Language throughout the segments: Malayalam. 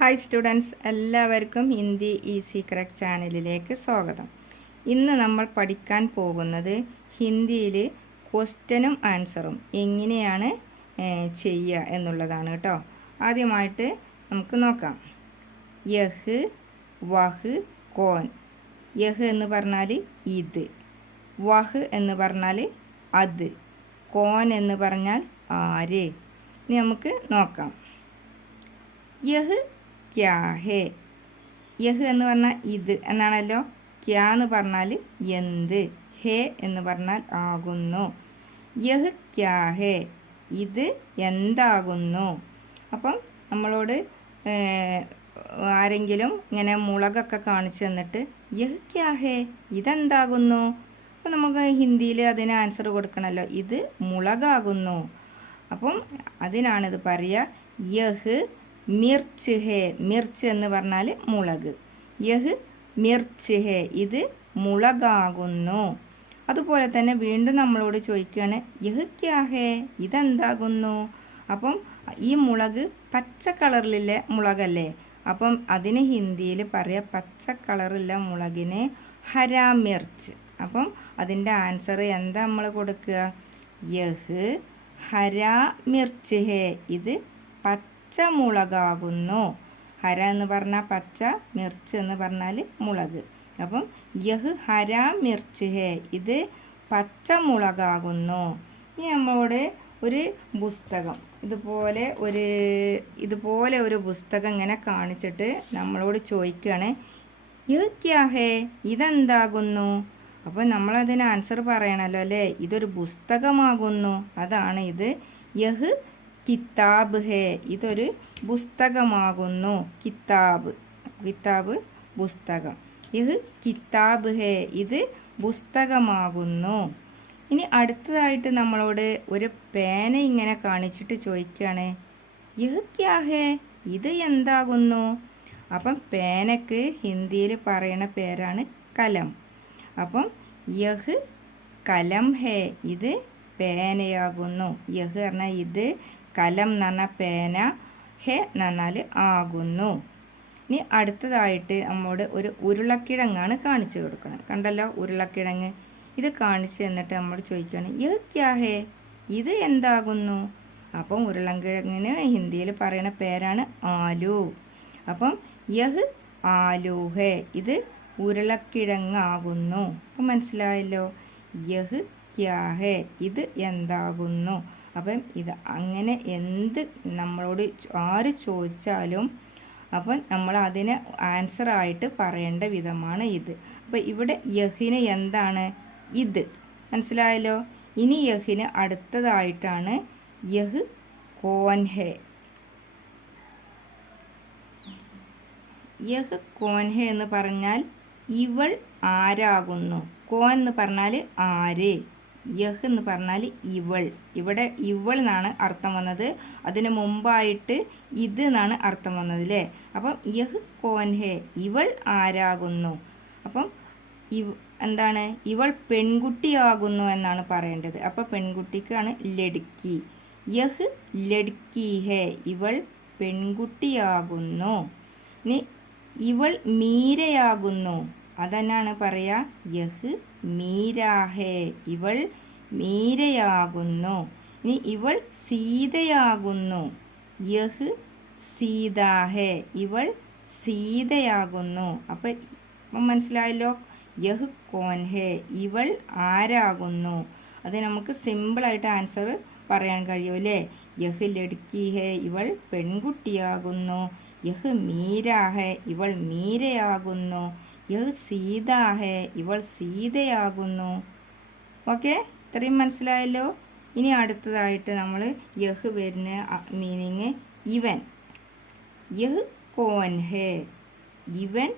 ഹായ് സ്റ്റുഡൻസ്, എല്ലാവർക്കും ഹിന്ദി ഈസി ക്രാക്ക് ചാനലിലേക്ക് സ്വാഗതം. ഇന്ന് നമ്മൾ പഠിക്കാൻ പോകുന്നത് ഹിന്ദിയിൽ ക്വസ്റ്റ്യനും ആൻസറും എങ്ങനെയാണ് ചെയ്യുക എന്നുള്ളതാണ് കേട്ടോ. ആദ്യമായിട്ട് നമുക്ക് നോക്കാം. യഹ്, വഹ്, കോൻ. യഹ് എന്ന് പറഞ്ഞാൽ ഇത്, വഹ് എന്ന് പറഞ്ഞാൽ അത്, കോൻ എന്ന് പറഞ്ഞാൽ ആര്. ഇനി നമുക്ക് നോക്കാം. യഹ് ക്യാ ഹേ. യഹ് എന്ന് പറഞ്ഞാൽ ഇത് എന്നാണല്ലോ. ക്യാ എന്ന് പറഞ്ഞാൽ എന്ത്, ഹേ എന്ന് പറഞ്ഞാൽ ആകുന്നു. യഹ് ക്യാ ഹേ, ഇത് എന്താകുന്നു. അപ്പം നമ്മളോട് ആരെങ്കിലും ഇങ്ങനെ മുളകൊക്കെ കാണിച്ചു തന്നിട്ട് യഹ് ക്യാ ഹേ, ഇതെന്താകുന്നു. അപ്പം നമുക്ക് ഹിന്ദിയിൽ അതിന് ആൻസർ കൊടുക്കണമല്ലോ. ഇത് മുളകാകുന്നു. അപ്പം അതിനാണിത് പറയുക യഹ് മിർച്ച് ഹേ. മിർച്ച് എന്ന് പറഞ്ഞാൽ മുളക്. യഹ് മിർച്ച് ഹേ, ഇത് മുളകാകുന്നു. അതുപോലെ തന്നെ വീണ്ടും നമ്മളോട് ചോദിക്കുകയാണ് യഹ് ക്യാ ഹേ, ഇതെന്താകുന്നു. അപ്പം ഈ മുളക് പച്ച കളറിലുള്ള മുളകല്ലേ. അപ്പം അതിന് ഹിന്ദിയിൽ പറയുക പച്ച കളറുള്ള മുളകിന് ഹരാ മിർച്ച്. അപ്പം അതിൻ്റെ ആൻസർ എന്താ നമ്മൾ കൊടുക്കുക? യഹ് ഹരാ മിർച്ച് ഹേ, ഇത് പച്ച മുളകാകുന്നു. ഹര എന്ന് പറഞ്ഞാൽ പച്ച, മിർച്ച് എന്ന് പറഞ്ഞാൽ മുളക്. അപ്പം യഹ് ഹരാ മിർച്ച് ഹേ, ഇത് പച്ച മുളകാകുന്നു. ഇനി നമ്മളോട് ഒരു പുസ്തകം ഇതുപോലെ ഒരു പുസ്തകം ഇങ്ങനെ കാണിച്ചിട്ട് നമ്മളോട് ചോദിക്കുകയാണ് യഹ് ക്യാ ഹേ, ഇതെന്താകുന്നു. അപ്പോൾ നമ്മളതിന് ആൻസർ പറയണമല്ലോ അല്ലേ. ഇതൊരു പുസ്തകമാകുന്നു, അതാണ് ഇത്. യഹ് കിതാബ് ഹേ, ഇതൊരു പുസ്തകമാകുന്നു. കിതാബ് പുസ്തകം. യഹ് കിതാബ് ഹേ, ഇത് പുസ്തകമാകുന്നു. ഇനി അടുത്തതായിട്ട് നമ്മളോട് ഒരു പേന ഇങ്ങനെ കാണിച്ചിട്ട് ചോദിക്കുകയാണ് യഹ് ക്യാ ഹേ, ഇത് എന്താകുന്നു. അപ്പം പേനക്ക് ഹിന്ദിയിൽ പറയുന്ന പേരാണ് കലം. അപ്പം യഹ് കലം ഹേ, ഇത് പേനയാകുന്നു. യഹ് പറഞ്ഞാൽ ഇത്, കലം എന്ന് പറഞ്ഞാൽ പേന, ഹേ എന്ന് പറഞ്ഞാൽ ആകുന്നു. ഇനി അടുത്തതായിട്ട് നമ്മോട് ഒരു ഉരുളക്കിഴങ്ങാണ് കാണിച്ചു കൊടുക്കുന്നത്. കണ്ടല്ലോ ഉരുളക്കിഴങ്ങ്. ഇത് കാണിച്ചു തന്നിട്ട് നമ്മൾ ചോദിക്കുകയാണ് യഹ് ക്യാ ഹേ, ഇത് എന്താകുന്നു. അപ്പം ഉരുളക്കിഴങ്ങിന് ഹിന്ദിയിൽ പറയുന്ന പേരാണ് ആലു. അപ്പം യഹ് ആലു ഹേ, ഇത് ഉരുളക്കിഴങ്ങാകുന്നു. അപ്പം മനസ്സിലായല്ലോ. യഹ് ക്യാ ഹേ, ഇത് എന്താകുന്നു. അപ്പം ഇത് അങ്ങനെ എന്ത് നമ്മളോട് ആര് ചോദിച്ചാലും അപ്പം നമ്മൾ അതിന് ആൻസറായിട്ട് പറയേണ്ട വിധമാണ് ഇത്. അപ്പം ഇവിടെ യഹിന് എന്താണ്? ഇത്. മനസ്സിലായല്ലോ. ഇനി യഹിന് അടുത്തതായിട്ടാണ് യഹ് കോൻ ഹേ. യഹ് കോൻ ഹേ എന്ന് പറഞ്ഞാൽ ഇവൾ ആരാകുന്നു. കോൻ എന്ന് പറഞ്ഞാൽ ആര്, യഹ് എന്ന് പറഞ്ഞാൽ ഇവൾ. ഇവിടെ ഇവൾ എന്നാണ് അർത്ഥം വന്നത്. അതിന് മുമ്പായിട്ട് ഇത് എന്നാണ് അർത്ഥം വന്നത് അല്ലേ. അപ്പം യഹ് കോൻ ഹേ, ഇവൾ ആരാകുന്നു. അപ്പം എന്താണ്? ഇവൾ പെൺകുട്ടിയാകുന്നു എന്നാണ് പറയേണ്ടത്. അപ്പം പെൺകുട്ടിക്കാണ് ലഡ്കി. യഹ് ലഡ്കി ഹേ, ഇവൾ പെൺകുട്ടിയാകുന്നു. ഇനി ഇവൾ മീരയാകുന്നു, അതന്നാണ് പറയുക യഹ് മീരാ ഹേ, ഇവൾ മീരയാകുന്നു. ഇനി ഇവൾ സീതയാകുന്നു, യഹ് സീതാ ഹേ, ഇവൾ സീതയാകുന്നു. അപ്പം മനസ്സിലായല്ലോ. യഹ് കോൻ ഹേ, ഇവൾ ആരാകുന്നു. അത് നമുക്ക് സിമ്പിളായിട്ട് ആൻസർ പറയാൻ കഴിയുമല്ലേ. യഹ് ലഡ്കി ഹേ, ഇവൾ പെൺകുട്ടിയാകുന്നു. യഹ് മീരാ ഹേ, ഇവൾ മീരയാകുന്നു. യഹ് സീതാ ഹേ, ഇവൾ സീതയാകുന്നു. ഓക്കെ, ഇത്രയും മനസ്സിലായല്ലോ. ഇനി അടുത്തതായിട്ട് നമ്മൾ യഹ് വരുന്ന മീനിങ് ഇവൻ. യഹ് കോൻ ഹേ, ഇവൻ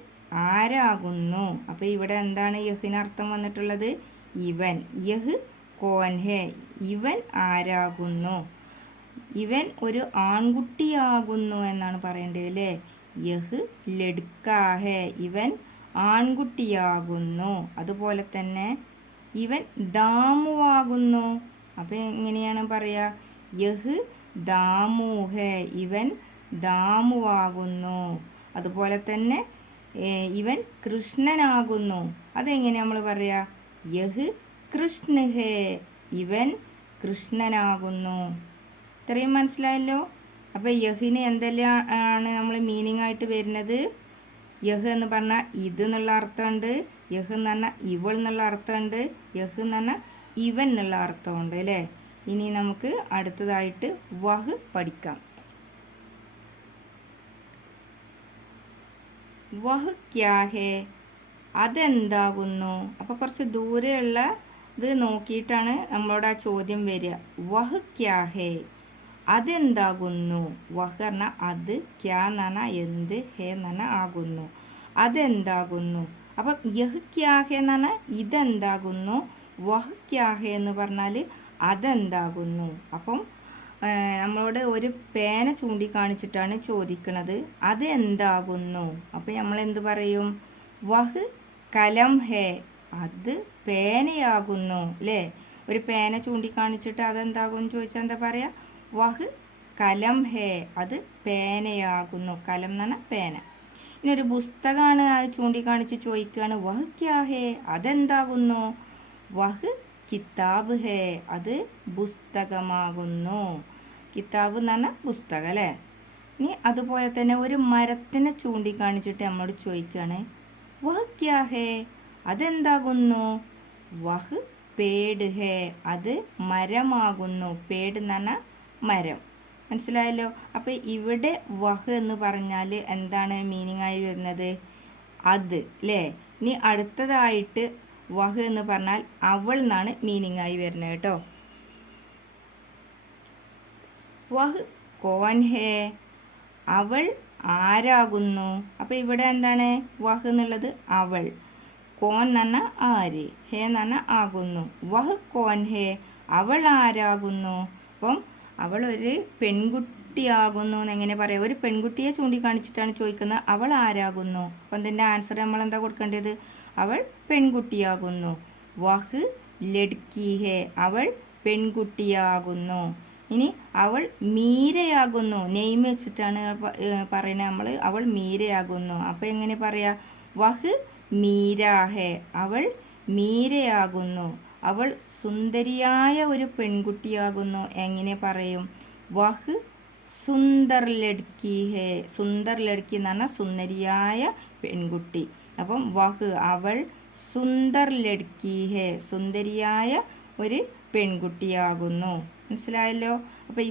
ആരാകുന്നു. അപ്പോൾ ഇവിടെ എന്താണ് യഹിന് അർത്ഥം വന്നിട്ടുള്ളത്? ഇവൻ. യഹ് കോൻ ഹേ, ഇവൻ ആരാകുന്നു. ഇവൻ ഒരു ആൺകുട്ടിയാകുന്നു എന്നാണ് പറയേണ്ടത് അല്ലേ. യഹ് ലഡ്കാ ഹേ, ഇവൻ ആൺകുട്ടിയാകുന്നു. അതുപോലെ തന്നെ ഇവൻ ദാമുവാകുന്നു. അപ്പം എങ്ങനെയാണ് പറയുക? യഹ് ദാമു ഹേ, ഇവൻ ദാമുവാകുന്നു. അതുപോലെ തന്നെ ഇവൻ കൃഷ്ണനാകുന്നു. അതെങ്ങനെ നമ്മൾ പറയാ? യഹ് കൃഷ്ണ ഹേ, ഇവൻ കൃഷ്ണനാകുന്നു. ഇത്രയും മനസ്സിലായല്ലോ. അപ്പോൾ യഹിന് എന്തെല്ലാം ആണ് നമ്മൾ മീനിങ് ആയിട്ട് വരുന്നത്? യഹ് എന്ന് പറഞ്ഞാൽ ഇത് എന്നുള്ള അർത്ഥമുണ്ട്, യഹ് എന്ന് പറഞ്ഞാൽ ഇവൾ എന്നുള്ള അർത്ഥമുണ്ട്, യഹ് എന്ന് പറഞ്ഞാൽ ഇവൻ എന്നുള്ള അർത്ഥമുണ്ട് അല്ലേ. ഇനി നമുക്ക് അടുത്തതായിട്ട് വഹ് പഠിക്കാം. വഹ് ക്യാ ഹേ, അതെന്താകുന്നു. അപ്പോൾ കുറച്ച് ദൂരെയുള്ള ഇത് നോക്കിയിട്ടാണ് നമ്മളോട് ആ ചോദ്യം വരിക. വഹ് ക്യാ ഹേ, അതെന്താകുന്നു. വഹ് പറഞ്ഞാൽ അത്, ക്യാ എന്ന് പറഞ്ഞാൽ എന്ത്, ഹേ എന്ന് പറഞ്ഞാൽ ആകുന്നു. അതെന്താകുന്നു. അപ്പം യഹ് ക്യാ ഹേ എന്ന് പറഞ്ഞാൽ ഇതെന്താകുന്നു, വഹ് ക്യാ ഹേ എന്ന് പറഞ്ഞാൽ അതെന്താകുന്നു. അപ്പം നമ്മളോട് ഒരു പേന ചൂണ്ടിക്കാണിച്ചിട്ടാണ് ചോദിക്കുന്നത് അതെന്താകുന്നു. അപ്പം നമ്മൾ എന്ത് പറയും? വഹ് കലം ഹേ, അത് പേനയാകുന്നു അല്ലേ. ഒരു പേന ചൂണ്ടിക്കാണിച്ചിട്ട് അതെന്താകും ചോദിച്ചാൽ എന്താ പറയുക? വഹ് കലം ഹേ, അത് പേനയാകുന്നു. കലം എന്ന് പറഞ്ഞാൽ പേന. ഇനി ഒരു പുസ്തകമാണ് അത് ചൂണ്ടിക്കാണിച്ച് ചോദിക്കുകയാണ് വഹ് ക്യാ ഹേ, അതെന്താകുന്നു. വഹ് കിതാബ് ഹേ, അത് പുസ്തകമാകുന്നു. കിതാബ് എന്ന് പറഞ്ഞാൽ പുസ്തകം അല്ലേ. ഇനി അതുപോലെ തന്നെ ഒരു മരത്തിനെ ചൂണ്ടിക്കാണിച്ചിട്ട് നമ്മളോട് ചോദിക്കുകയാണ് വഹ് ക്യാ ഹേ, അതെന്താകുന്നു. വഹ് പേട് ഹേ, അത് മരമാകുന്നു. പേട് എന്ന് പറഞ്ഞാൽ മരം. മനസ്സിലായല്ലോ. അപ്പോൾ ഇവിടെ വഹ് എന്ന് പറഞ്ഞാൽ എന്താണ് മീനിങ് ആയി വരുന്നത്? അത് അല്ലേ. ഇനി അടുത്തതായിട്ട് വഹ് എന്ന് പറഞ്ഞാൽ അവൾ എന്നാണ് മീനിങ് ആയി വരുന്നത് കേട്ടോ. വഹ് കോൻ ഹേ, അവൾ ആരാകുന്നു. അപ്പോൾ ഇവിടെ എന്താണ് വഹ് എന്നുള്ളത് അവൾ, കോൻ എന്ന് പറഞ്ഞാൽ ആര്, ഹേ എന്ന് പറഞ്ഞാൽ ആകുന്നു. വഹ് കോൻ ഹേ, അവൾ ആരാകുന്നു. അപ്പം അവൾ ഒരു പെൺകുട്ടിയാകുന്നു എന്നെങ്ങനെ പറയാം? ഒരു പെൺകുട്ടിയെ ചൂണ്ടിക്കാണിച്ചിട്ടാണ് ചോദിക്കുന്നത് അവൾ ആരാകുന്നു. അപ്പം അതിൻ്റെ ആൻസർ നമ്മൾ എന്താ കൊടുക്കേണ്ടത്? അവൾ പെൺകുട്ടിയാകുന്നു. വഹ് ലഡ്കി ഹേ, അവൾ പെൺകുട്ടിയാകുന്നു. ഇനി അവൾ മീരയാകുന്നു. നെയ്മ് വെച്ചിട്ടാണ് പറയുന്നത് നമ്മൾ. അവൾ മീരയാകുന്നു. അപ്പോൾ എങ്ങനെ പറയാ? വഹ് മീരാ ഹേ, അവൾ മീരയാകുന്നു. അവൾ സുന്ദരിയായ ഒരു പെൺകുട്ടിയാകുന്നു. എങ്ങനെ പറയും? വഹ് സുന്ദർ ലഡ്കി ഹേ. സുന്ദർ ലഡ്കി എന്ന് പറഞ്ഞാൽ സുന്ദരിയായ പെൺകുട്ടി. അപ്പം വഹ് അവൾ സുന്ദർ ലഡ്കി ഹേ, സുന്ദരിയായ ഒരു പെൺകുട്ടിയാകുന്നു. മനസ്സിലായല്ലോ. അപ്പം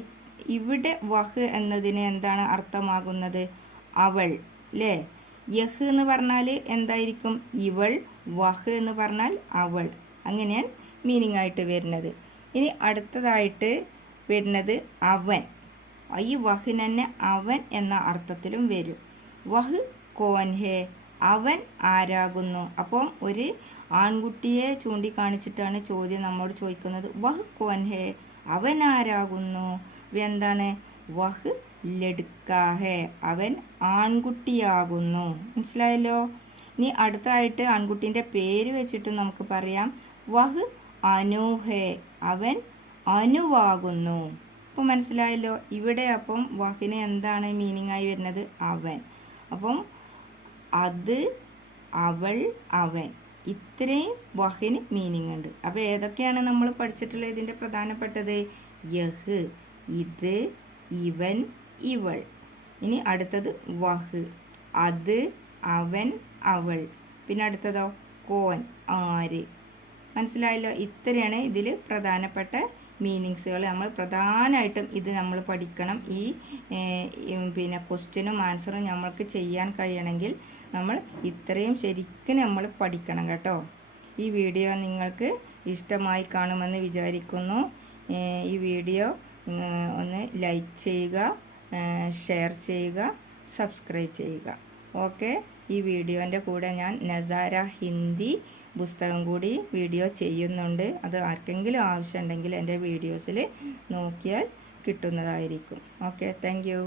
ഇവിടെ വഹ് എന്നതിന് എന്താണ് അർത്ഥമാകുന്നത്? അവൾ അല്ലേ. യഹ് എന്ന് പറഞ്ഞാൽ എന്തായിരിക്കും? ഇവൾ. വഹ് എന്ന് പറഞ്ഞാൽ അവൾ. അങ്ങനെയാണ് മീനിങ് ആയിട്ട് വരുന്നത്. ഇനി അടുത്തതായിട്ട് വരുന്നത് അവൻ. ഈ വഹിന് തന്നെ അവൻ എന്ന അർത്ഥത്തിലും വരും. വഹ് കോൻ ഹേ, അവൻ ആരാകുന്നു. അപ്പം ഒരു ആൺകുട്ടിയെ ചൂണ്ടിക്കാണിച്ചിട്ടാണ് ചോദ്യം നമ്മോട് ചോദിക്കുന്നത് വഹ് കോൻ ഹേ, അവൻ ആരാകുന്നു. എന്താണ്? വഹ് ലഡ്കാ ഹേ, അവൻ ആൺകുട്ടിയാകുന്നു. മനസ്സിലായല്ലോ. ഇനി അടുത്തായിട്ട് ആൺകുട്ടീൻ്റെ പേര് വെച്ചിട്ട് നമുക്ക് പറയാം. വഹ് അനു ഹേ, അവൻ അനുവാകുന്നു. അപ്പോൾ മനസ്സിലായല്ലോ. ഇവിടെ അപ്പം വഹിന് എന്താണ് മീനിങ് ആയി വരുന്നത്? അവൻ. അപ്പം അത്, അവൾ, അവൻ, ഇത്രയും വഹിന് മീനിങ് ഉണ്ട്. അപ്പോൾ ഏതൊക്കെയാണ് നമ്മൾ പഠിച്ചിട്ടുള്ളത്? ഇതിൻ്റെ പ്രധാനപ്പെട്ടത് യഹ്, ഇത്, ഇവൻ, ഇവൾ. ഇനി അടുത്തത് വഹ്, അത്, അവൻ, അവൾ. പിന്നെ അടുത്തതോ കോൻ, ആര്. മനസ്സിലായല്ലോ. ഇത്രയാണ് ഇതിൽ പ്രധാനപ്പെട്ട മീനിങ്സുകൾ. നമ്മൾ പ്രധാനമായിട്ടും ഇത് നമ്മൾ പഠിക്കണം. ഈ പിന്നെ ക്വസ്റ്റ്യനും ആൻസറും നമ്മൾക്ക് ചെയ്യാൻ കഴിയണമെങ്കിൽ നമ്മൾ ഇത്രയും ശരിക്കും നമ്മൾ പഠിക്കണം കേട്ടോ. ഈ വീഡിയോ നിങ്ങൾക്ക് ഇഷ്ടമായി കാണുമെന്ന് വിചാരിക്കുന്നു. ഈ വീഡിയോ ഒന്ന് ലൈക്ക് ചെയ്യുക, ഷെയർ ചെയ്യുക, സബ്സ്ക്രൈബ് ചെയ്യുക. ഓക്കെ. ഈ വീഡിയോൻ്റെ കൂടെ ഞാൻ നസാര ഹിന്ദി പുസ്തകം കൂടി വീഡിയോ ചെയ്യുന്നുണ്ട്. അത് ആർക്കെങ്കിലും ആവശ്യമുണ്ടെങ്കിൽ എൻ്റെ വീഡിയോസിൽ നോക്കിയാൽ കിട്ടുന്നതായിരിക്കും. Okay, thank you.